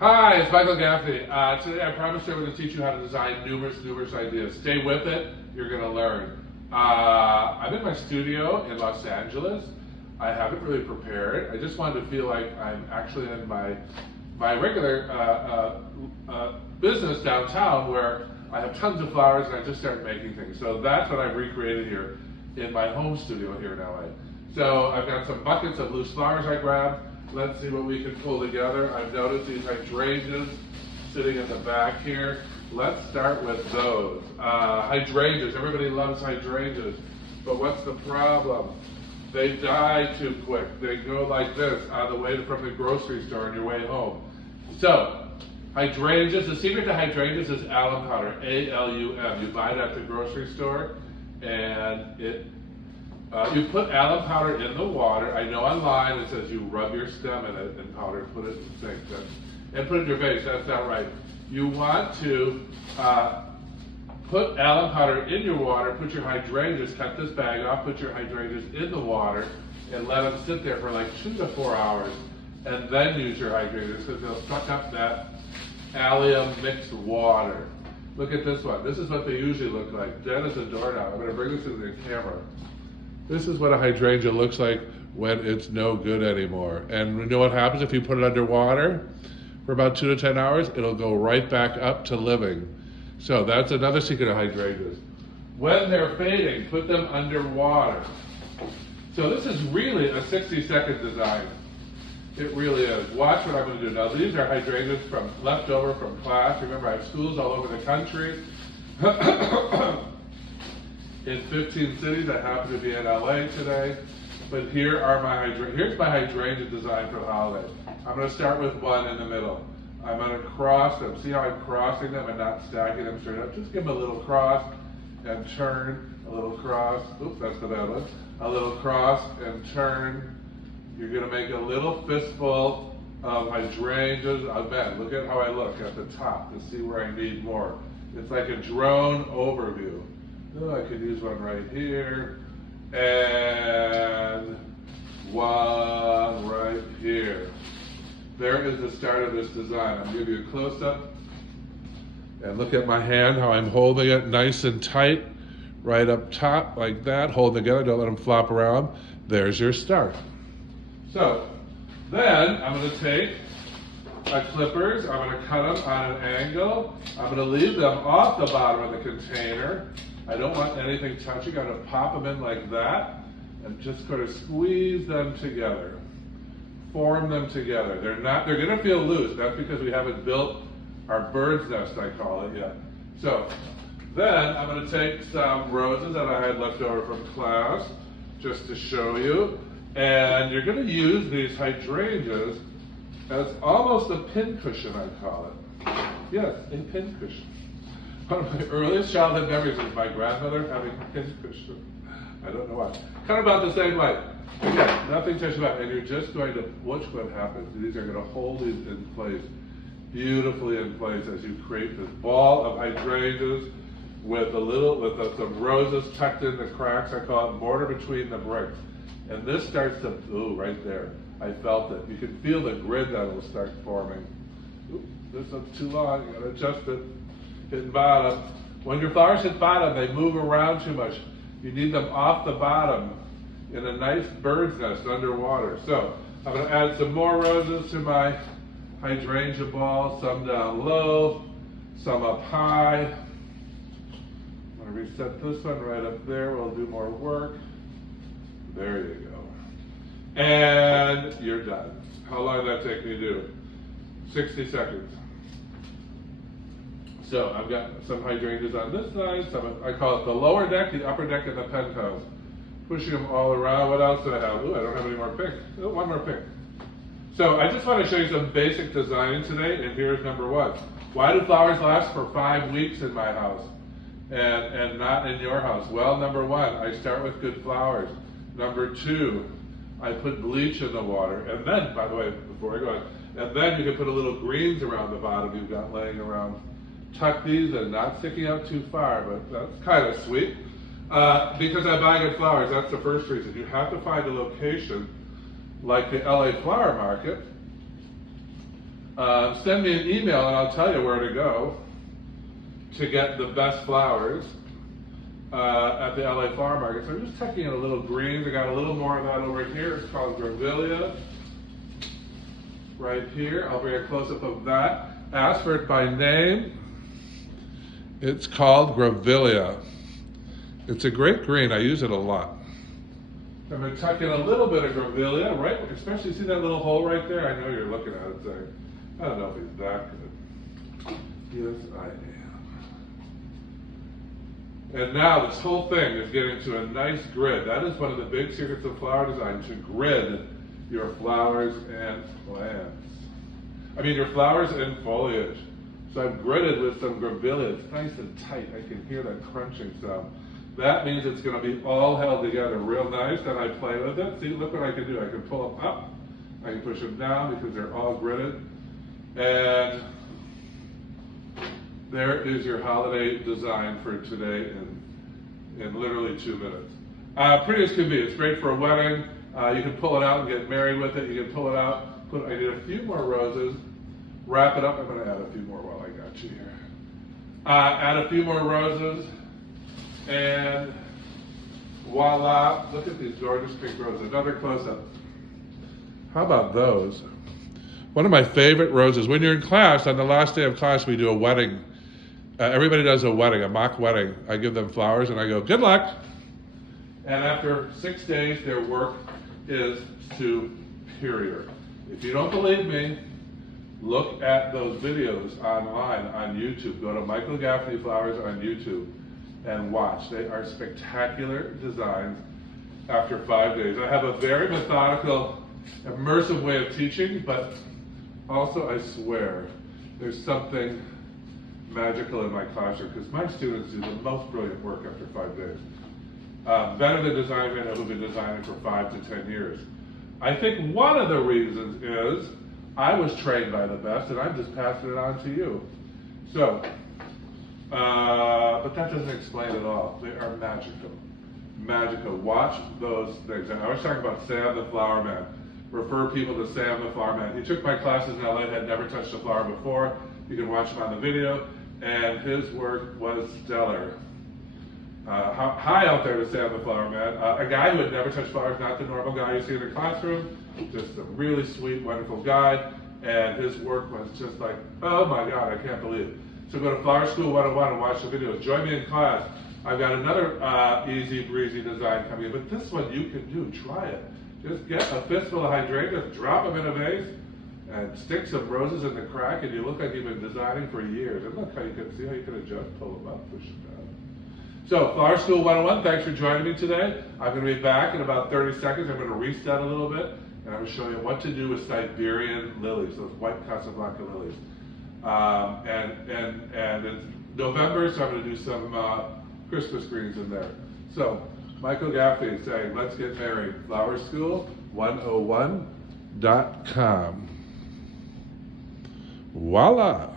Hi, it's Michael Gaffney. Today I promised I'm going to teach you how to design numerous ideas. Stay with it, you're going to learn. I'm in my studio in Los Angeles. I haven't really prepared. I just wanted to feel like I'm actually in my regular business downtown where I have tons of flowers and I just start making things. So that's what I've recreated here in my home studio here in LA. So I've got some buckets of loose flowers I grabbed. Let's see what we can pull together. I've noticed these hydrangeas sitting in the back here. Let's start with those. Hydrangeas, everybody loves hydrangeas, but what's the problem? They die too quick. They go like this on the way from the grocery store on your way home. So, hydrangeas, the secret to hydrangeas is alum powder, A-L-U-M. You buy it at the grocery store, and you put alum powder in the water. I know online it says you rub your stem in it and powder, put it in the sink, and put it in your vase. That's not right. You want to put alum powder in your water, put your hydrangeas, cut this bag off, put your hydrangeas in the water, and let them sit there for like 2 to 4 hours, and then use your hydrangeas because they'll suck up that allium mixed water. Look at this one. This is what they usually look like. Dead as a doorknob. I'm going to bring this to the camera. This is what a hydrangea looks like when it's no good anymore. And you know what happens if you put it underwater for about 2 to 10 hours? It'll go right back up to living. So that's another secret of hydrangeas. When they're fading, put them underwater. So this is really a 60-second design. It really is. Watch what I'm going to do. Now these are hydrangeas from leftover from class. Remember, I have schools all over the country. In 15 cities. I happen to be in LA today. But here are my here's my hydrangea design for the holiday. I'm going to start with one in the middle. I'm going to cross them. See how I'm crossing them and not stacking them straight up? Just give them a little cross and turn, a little cross. Oops, that's the bad one. A little cross and turn. You're going to make a little fistful of hydrangeas. Man, look at how I look at the top to see where I need more. It's like a drone overview. Oh, I could use one right here, and one right here. There is the start of this design. I'll give you a close-up, and look at my hand, how I'm holding it nice and tight, right up top, like that. Hold them together, don't let them flop around. There's your start. So, then I'm going to take my clippers, I'm going to cut them on an angle. I'm going to leave them off the bottom of the container. I don't want anything touching. I'm going to pop them in like that and just sort of squeeze them together. Form them together. They're going to feel loose. That's because we haven't built our bird's nest, I call it, yet. So then I'm going to take some roses that I had left over from class just to show you. And you're going to use these hydrangeas as almost a pincushion, I call it. Yes, a pincushion. One of my earliest childhood memories is my grandmother having a pincushion. I don't know why. Kind of about the same way. Again, nothing touched about, and you're just going to watch what happens. These are going to hold these in place, beautifully in place as you create this ball of hydrangeas with some roses tucked in the cracks. I call it mortar between the bricks. And this starts to, ooh, right there. I felt it. You can feel the grid that will start forming. Ooh, this looks too long. You got to adjust it. Hitting bottom. When your flowers hit bottom, they move around too much. You need them off the bottom in a nice bird's nest underwater. So I'm going to add some more roses to my hydrangea ball, some down low, some up high. I'm going to reset this one right up there. We'll do more work. There you go. And you're done. How long did that take me to do? 60 seconds. So I've got some hydrangeas on this side, I call it the lower deck, the upper deck, and the penthouse. Pushing them all around. What else do I have? Ooh, I don't have any more pink. Oh, one more pink. So I just want to show you some basic design today, and here's number one. Why do flowers last for 5 weeks in my house and not in your house? Well, number one, I start with good flowers. Number two, I put bleach in the water. And then, by the way, before I go on, and then you can put a little greens around the bottom you've got laying around. Tuck these in, not sticking out too far, but that's kind of sweet. Because I buy good flowers, that's the first reason. You have to find a location like the LA Flower Market send me an email and I'll tell you where to go to get the best flowers at the LA Flower Market. So I'm just tucking in a little green. I got a little more of that over here. It's called Grevillea. Right here, I'll bring a close-up of that. Ask for it by name. It's called Grevillea. It's a great green. I use it a lot. I'm going to tuck in a little bit of Grevillea, right? Especially, see that little hole right there? I know you're looking at it saying, I don't know if he's that good. Yes, I am. And now this whole thing is getting to a nice grid. That is one of the big secrets of flower design, to grid your flowers and plants. I mean, your flowers and foliage. So I've gridded with some Grevillea. It's nice and tight. I can hear that crunching sound. That means it's going to be all held together real nice, and I play with it. See, look what I can do. I can pull them up. I can push them down because they're all gridded. And there is your holiday design for today in literally 2 minutes. Pretty as can be. It's great for a wedding. You can pull it out and get married with it. You can pull it out. I need a few more roses. Wrap it up. I'm going to add a few more while I got you here. Add a few more roses. And voila. Look at these gorgeous pink roses. Another close-up. How about those? One of my favorite roses. When you're in class, on the last day of class, we do a wedding. Everybody does a wedding, a mock wedding. I give them flowers and I go, good luck. And after 6 days, their work is superior. If you don't believe me, look at those videos online on YouTube. Go to Michael Gaffney Flowers on YouTube and watch. They are spectacular designs after 5 days. I have a very methodical, immersive way of teaching, but also I swear there's something magical in my classroom because my students do the most brilliant work after 5 days. Better than designers who've been designing for 5 to 10 years. I think one of the reasons is I was trained by the best and I'm just passing it on to you. So, but that doesn't explain it all. They are magical. Magical. Watch those things. And I was talking about Sam the Flower Man. Refer people to Sam the Flower Man. He took my classes in LA, had never touched a flower before. You can watch him on the video. And his work was stellar. Hi out there to Sam the Flower Man. A guy who had never touched flowers, not the normal guy you see in the classroom, just a really sweet, wonderful guy, and his work was just like, oh my God, I can't believe it. So go to Flower School 101 and watch the videos. Join me in class. I've got another easy breezy design coming in, but this one you can do. Try it. Just get a fistful of hydrangeas, drop them in a vase, and stick some roses in the crack, and you look like you've been designing for years. And look how you can see how you can adjust, pull them up, push them down. So, Flower School 101, thanks for joining me today. I'm going to be back in about 30 seconds. I'm going to reset a little bit, and I'm going to show you what to do with Siberian lilies, those white Casablanca lilies. And it's November, so I'm going to do some Christmas greens in there. So, Michael Gaffney is saying, let's get married. flowerschool101.com. Voila!